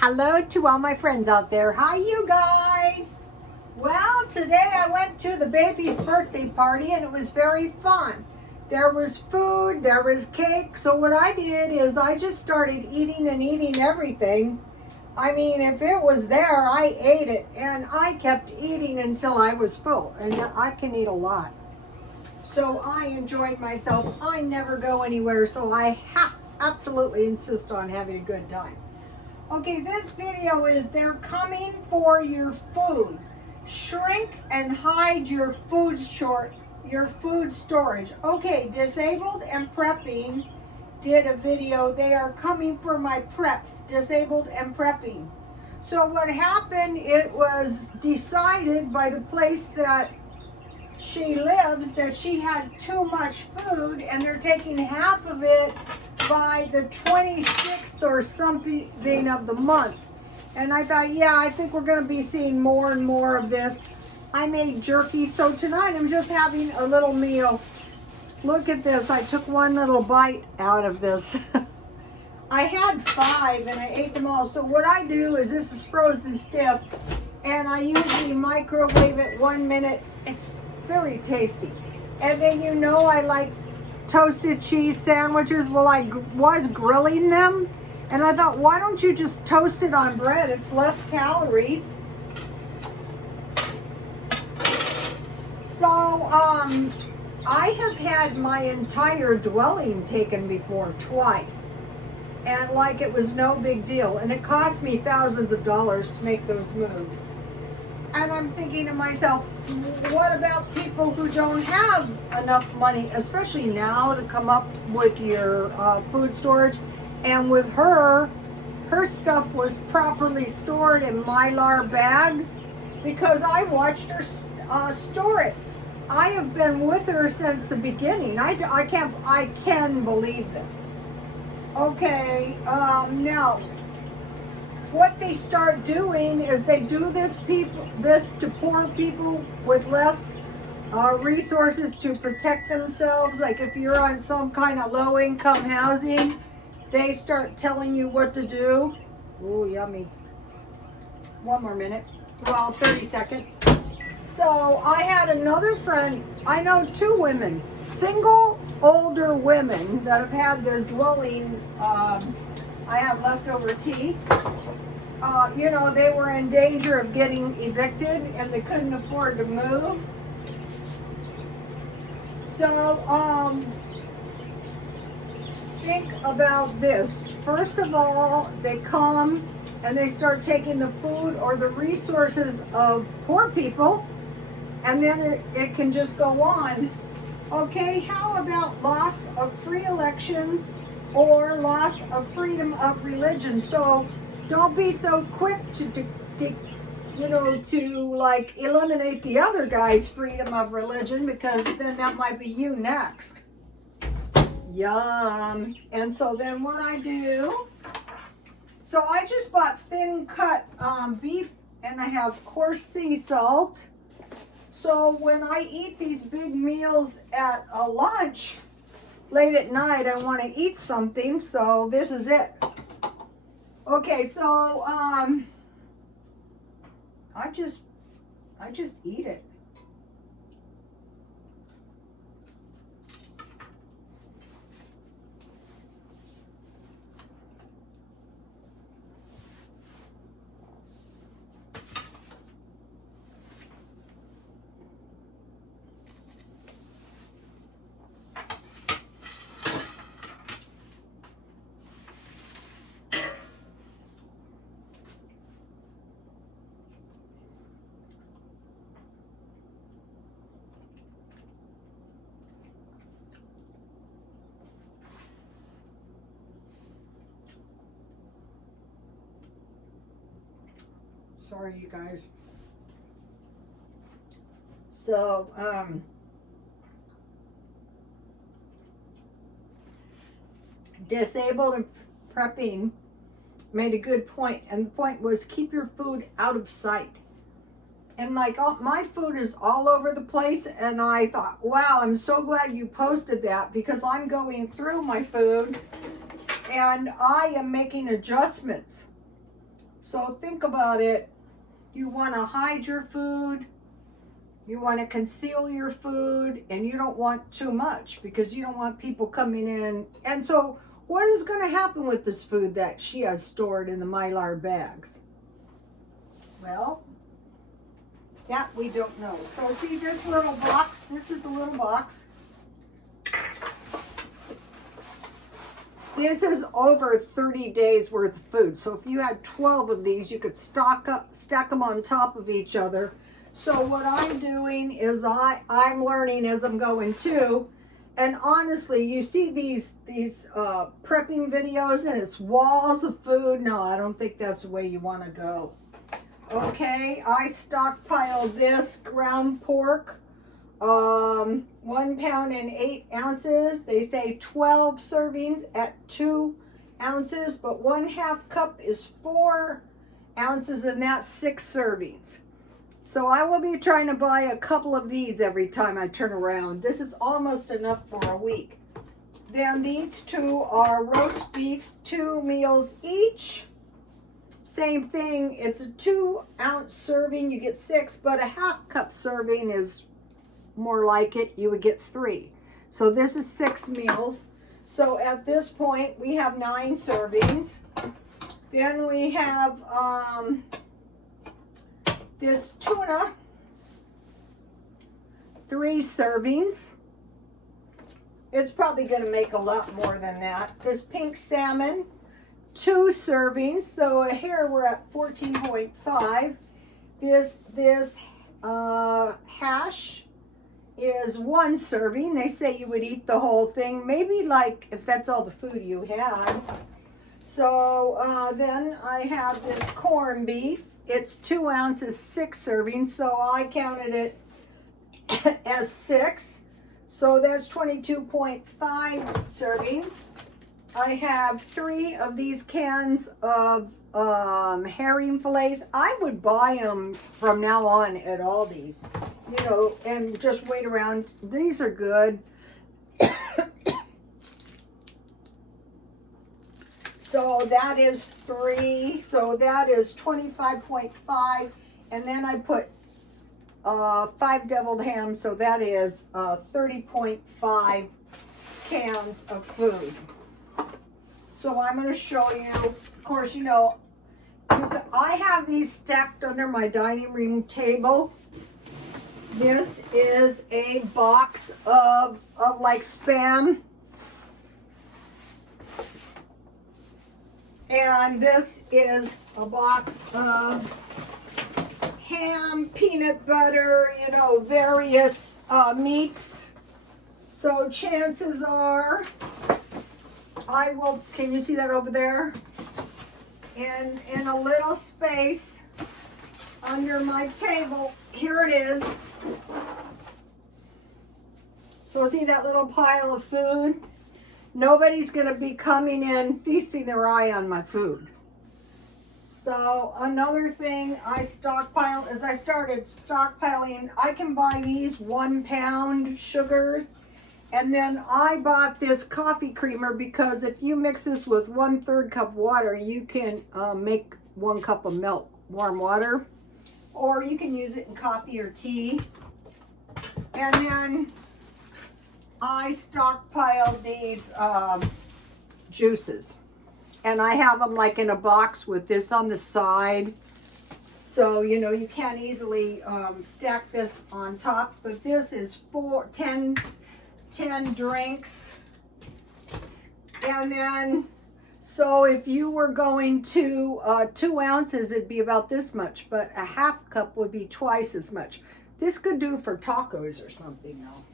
Hello to all my friends out there. Hi, you guys. Well, today I went to the baby's birthday party and it was very fun. There was food, there was cake. So what I did is I just started eating and eating everything. I mean, if it was there, I ate it, and I kept eating until I was full, and I can eat a lot. So I enjoyed myself. I never go anywhere, so I absolutely insist on having a good time. Okay, this video is they're coming for your food. Shrink and hide your food storage. Okay, Disabled and Prepping did a video. They are coming for my preps, Disabled and Prepping. So what happened, it was decided by the place that she lives that she had too much food, and they're taking half of it by the 26th or something of the month. And I thought, yeah, I think we're going to be seeing more and more of this. I made jerky, so tonight I'm just having a little meal. Look at this. I took one little bite out of this. I had 5 and I ate them all. So what I do is, this is frozen stiff, and I usually microwave it 1 minute. It's very tasty. And then I like toasted cheese sandwiches. Well, I was grilling them, and I thought, why don't you just toast it on bread? It's less calories. So I have had my entire dwelling taken before, twice, and like it was no big deal, and it cost me thousands of dollars to make those moves. And I'm thinking to myself, what about people who don't have enough money, especially now, to come up with your food storage? And with her stuff was properly stored in Mylar bags, because I watched her store it. I have been with her since the beginning. I can believe this. Okay, now, what they start doing is they do this to poor people with less resources to protect themselves. Like if you're on some kind of low-income housing, they start telling you what to do. Oh, yummy. 1 more minute. Well, 30 seconds. So I had another friend. I know 2 women, single older women that have had their dwellings. I have leftover tea. They were in danger of getting evicted and they couldn't afford to move. So, think about this. First of all, they come and they start taking the food or the resources of poor people, and then it can just go on. Okay, how about loss of free elections or loss of freedom of religion? So don't be so quick to like eliminate the other guy's freedom of religion, because then that might be you next. Yum. And so then what I do, so I just bought thin cut beef, and I have coarse sea salt. So when I eat these big meals at a lunch late at night, I want to eat something, so this is it. Okay, so I just eat it. Sorry, you guys. So, Disabled and Prepping made a good point, and the point was, keep your food out of sight. And like, my food is all over the place, and I thought, wow, I'm so glad you posted that, because I'm going through my food and I am making adjustments. So think about it. You want to hide your food, you want to conceal your food, and you don't want too much because you don't want people coming in. And so what is going to happen with this food that she has stored in the Mylar bags? Well, that we don't know. So see this little box? This is a little box. This is over 30 days worth of food. So if you had 12 of these, you could stack them on top of each other. So what I'm doing is I'm learning as I'm going too. And honestly, you see these prepping videos and it's walls of food. No, I don't think that's the way you want to go. Okay, I stockpiled this ground pork. 1 pound and 8 ounces. They say 12 servings at 2 ounces, but 1/2 cup is 4 ounces, and that's 6 servings. So I will be trying to buy a couple of these every time I turn around. This is almost enough for a week. Then these two are roast beefs, 2 meals each. Same thing, it's a 2 ounce serving, you get 6, but a 1/2 cup serving is more like it, you would get 3. So this is 6 meals. So at this point we have 9 servings. Then we have this tuna, 3 servings. It's probably going to make a lot more than that. This pink salmon, 2 servings. So here we're at 14.5. This hash is 1 serving. They say you would eat the whole thing, maybe like if that's all the food you had. So then I have this corned beef. It's 2 ounces, 6 servings. So I counted it as 6. So that's 22.5 servings. I have 3 of these cans of herring fillets. I would buy them from now on at Aldi's, you know, and just wait around. These are good. So that is 3. So that is 25.5. And then I put 5 deviled hams. So that is 30.5 cans of food. So I'm going to show you, of course, you know, I have these stacked under my dining room table. This is a box of like Spam. And this is a box of ham, peanut butter, you know, various meats. So chances are I will, can you see that over there? In a little space under my table, here it is. So see that little pile of food? Nobody's gonna be coming in feasting their eye on my food. So another thing I stockpiled, as I started stockpiling, I can buy these 1 pound sugars. And then I bought this coffee creamer because if you mix this with 1/3 cup water, you can make 1 cup of milk, warm water, or you can use it in coffee or tea. And then I stockpiled these juices, and I have them like in a box with this on the side. So, you know, you can't easily stack this on top, but this is 10 drinks. And then, so if you were going to 2 ounces, it'd be about this much, but a 1/2 cup would be twice as much. This could do for tacos or something though.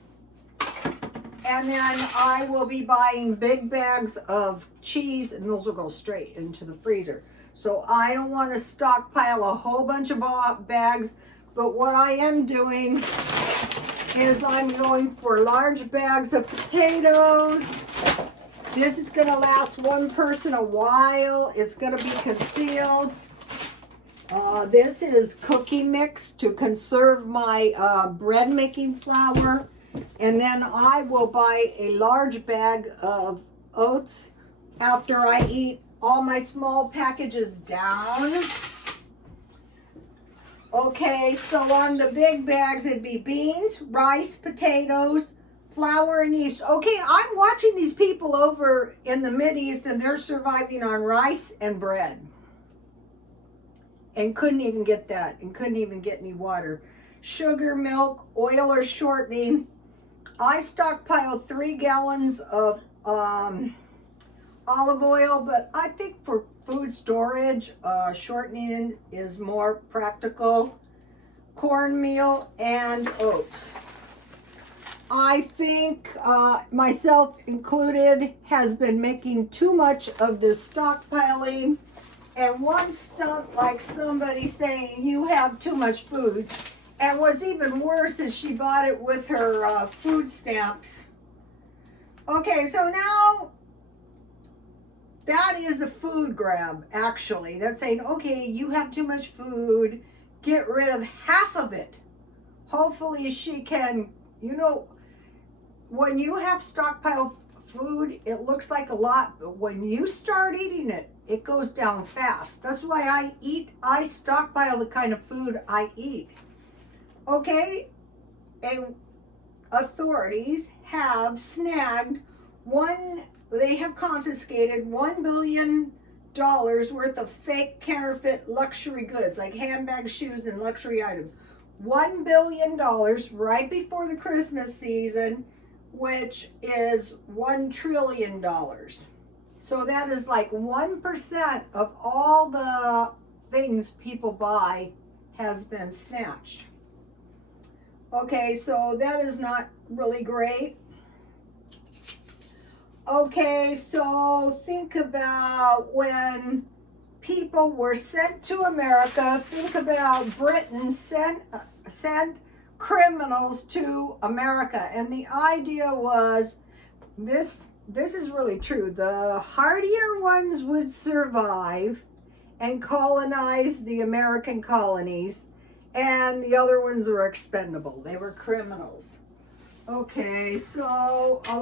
And then I will be buying big bags of cheese, and those will go straight into the freezer. So I don't want to stockpile a whole bunch of bags, but what I am doing is I'm going for large bags of potatoes. This is going to last one person a while. It's going to be concealed. This is cookie mix to conserve my bread making flour. And then I will buy a large bag of oats after I eat all my small packages down. Okay, so on the big bags, it'd be beans, rice, potatoes, flour, and yeast. Okay, I'm watching these people over in the Mideast, and they're surviving on rice and bread. And couldn't even get that, and couldn't even get any water. Sugar, milk, oil or shortening. I stockpile 3 gallons of olive oil, but I think for food storage, shortening is more practical. Cornmeal and oats. I think, myself included, has been making too much of this stockpiling. And one stunk like somebody saying, you have too much food. And what's even worse is she bought it with her food stamps. Okay, so now that is a food grab, actually. That's saying, okay, you have too much food. Get rid of half of it. Hopefully she can, you know, when you have stockpile food, it looks like a lot, but when you start eating it, it goes down fast. That's why I stockpile the kind of food I eat. Okay, and authorities have snagged they have confiscated $1 billion worth of fake counterfeit luxury goods, like handbags, shoes, and luxury items. $1 billion right before the Christmas season, which is $1 trillion. So that is like 1% of all the things people buy has been snatched. Okay, so that is not really great. Okay, so think about when people were sent to America. Think about Britain sent criminals to America. And the idea was, this is really true. The hardier ones would survive and colonize the American colonies, and the other ones were expendable. They were criminals. Okay, so a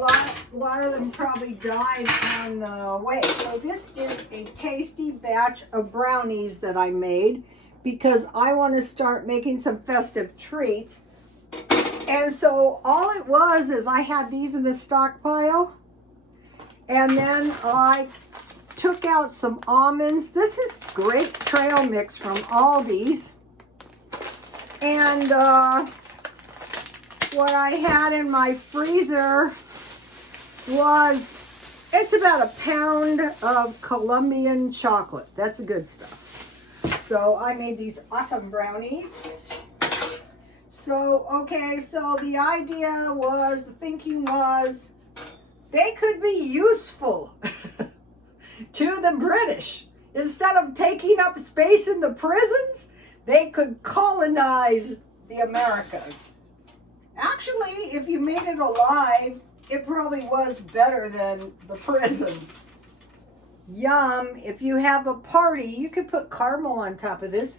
lot of them probably died on the way. So this is a tasty batch of brownies that I made because I want to start making some festive treats. And so all it was is I had these in the stockpile, and then I took out some almonds. This is great trail mix from Aldi's. And what I had in my freezer was, it's about a pound of Colombian chocolate. That's the good stuff. So I made these awesome brownies. So, okay, so the idea was, the thinking was, they could be useful to the British. Instead of taking up space in the prisons, they could colonize the Americas. Actually, if you made it alive, it probably was better than the prisons. Yum. If you have a party, you could put caramel on top of this.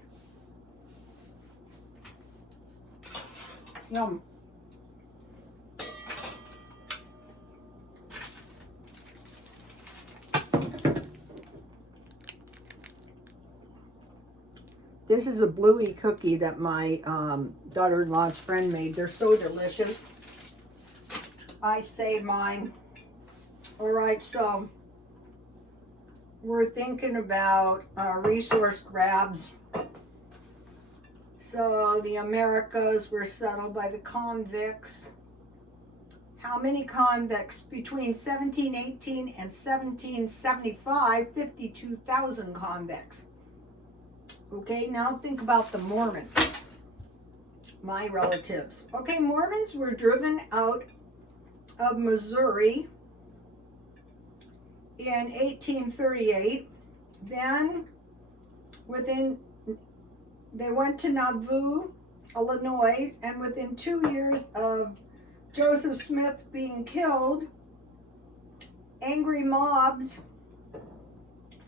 Yum. This is a bluey cookie that my daughter-in-law's friend made. They're so delicious. I saved mine. All right, so we're thinking about resource grabs. So the Americas were settled by the convicts. How many convicts? Between 1718 and 1775, 52,000 convicts. Okay, now think about the Mormons, my relatives. Okay, Mormons were driven out of Missouri in 1838. Then they went to Nauvoo, Illinois, and within 2 years of Joseph Smith being killed, angry mobs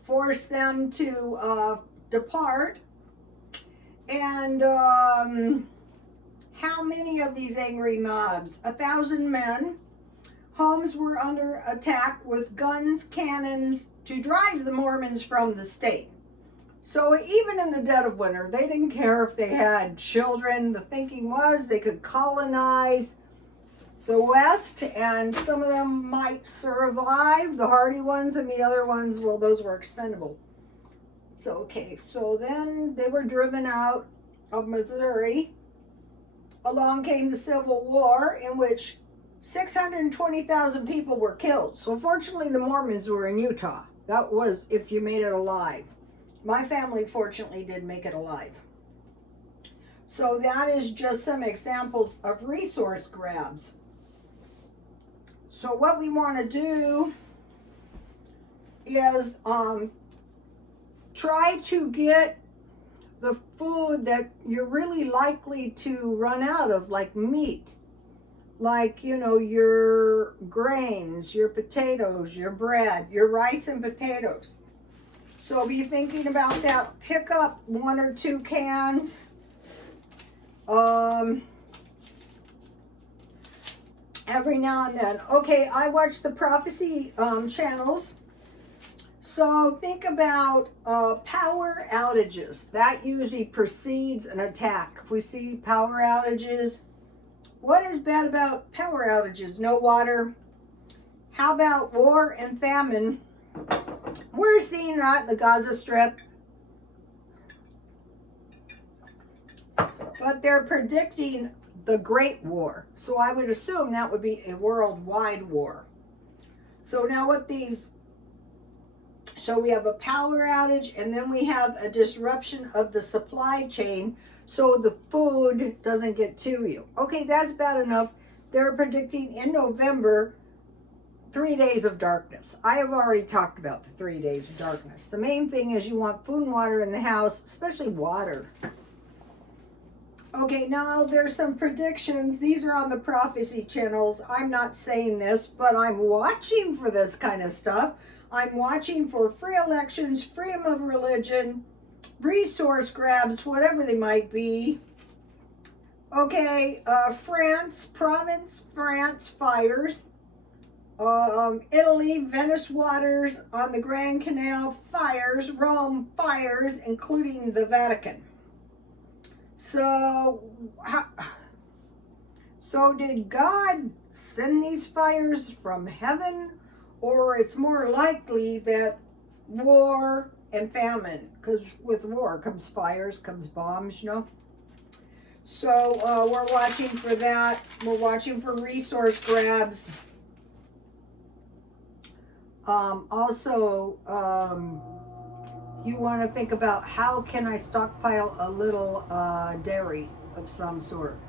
forced them to depart. And how many of these angry mobs? 1,000 men. Homes were under attack with guns, cannons, to drive the Mormons from the state. So even in the dead of winter, they didn't care if they had children. The thinking was they could colonize the West, and some of them might survive, the hardy ones, and the other ones, well, those were expendable. So, okay, so then they were driven out of Missouri. Along came the Civil War, in which 620,000 people were killed. So fortunately, the Mormons were in Utah. That was if you made it alive. My family, fortunately, did make it alive. So that is just some examples of resource grabs. So what we want to do is try to get the food that you're really likely to run out of, like meat, like, you know, your grains, your potatoes, your bread, your rice and potatoes. So be thinking about that. Pick up 1 or 2 cans. Every now and then. Okay, I watch the prophecy channels. So think about power outages. That usually precedes an attack. If we see power outages, what is bad about power outages? No water. How about war and famine? We're seeing that in the Gaza Strip. But they're predicting the Great War. So I would assume that would be a worldwide war. So now what these, so we have a power outage, and then we have a disruption of the supply chain so the food doesn't get to you. Okay, that's bad enough. They're predicting in November 3 days of darkness. I have already talked about the 3 days of darkness. The main thing is you want food and water in the house, especially water. Okay, now there's some predictions. These are on the prophecy channels. I'm not saying this, but I'm watching for this kind of stuff. I'm watching for free elections, freedom of religion, resource grabs, whatever they might be. Okay, France fires. Italy, Venice waters on the Grand Canal fires. Rome fires, including the Vatican. So did God send these fires from heaven? Or it's more likely that war and famine, because with war comes fires, comes bombs, you know? So we're watching for that. We're watching for resource grabs. You want to think about how can I stockpile a little dairy of some sort.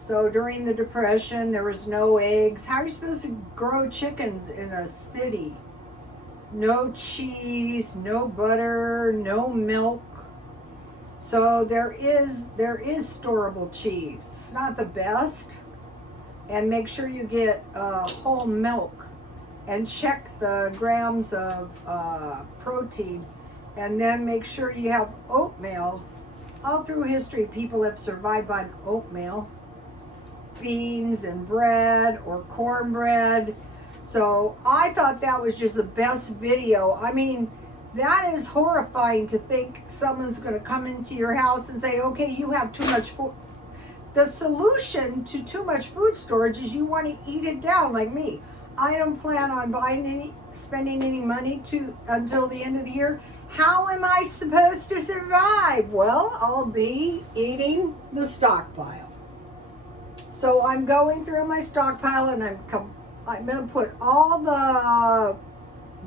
So during the Depression, there was no eggs. How are you supposed to grow chickens in a city? No cheese, no butter, no milk. So there is storable cheese. It's not the best. And make sure you get whole milk and check the grams of protein. And then make sure you have oatmeal. All through history, people have survived on oatmeal, beans and bread or cornbread. So I thought that was just the best video. I mean, that is horrifying to think someone's going to come into your house and say, okay, you have too much food. The solution to too much food storage is you want to eat it down like me. I don't plan on spending any money until the end of the year. How am I supposed to survive? Well, I'll be eating the stockpile. So I'm going through my stockpile, and I'm going to put all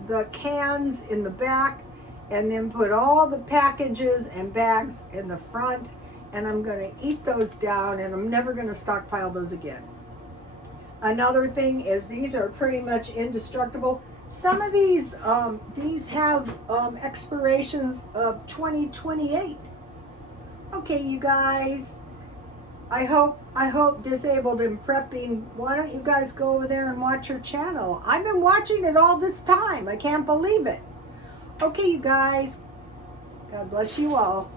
the cans in the back, and then put all the packages and bags in the front, and I'm going to eat those down, and I'm never going to stockpile those again. Another thing is these are pretty much indestructible. Some of these have expirations of 2028. Okay, you guys. I hope Disabled and Prepping. Why don't you guys go over there and watch her channel? I've been watching it all this time. I can't believe it. Okay, you guys. God bless you all.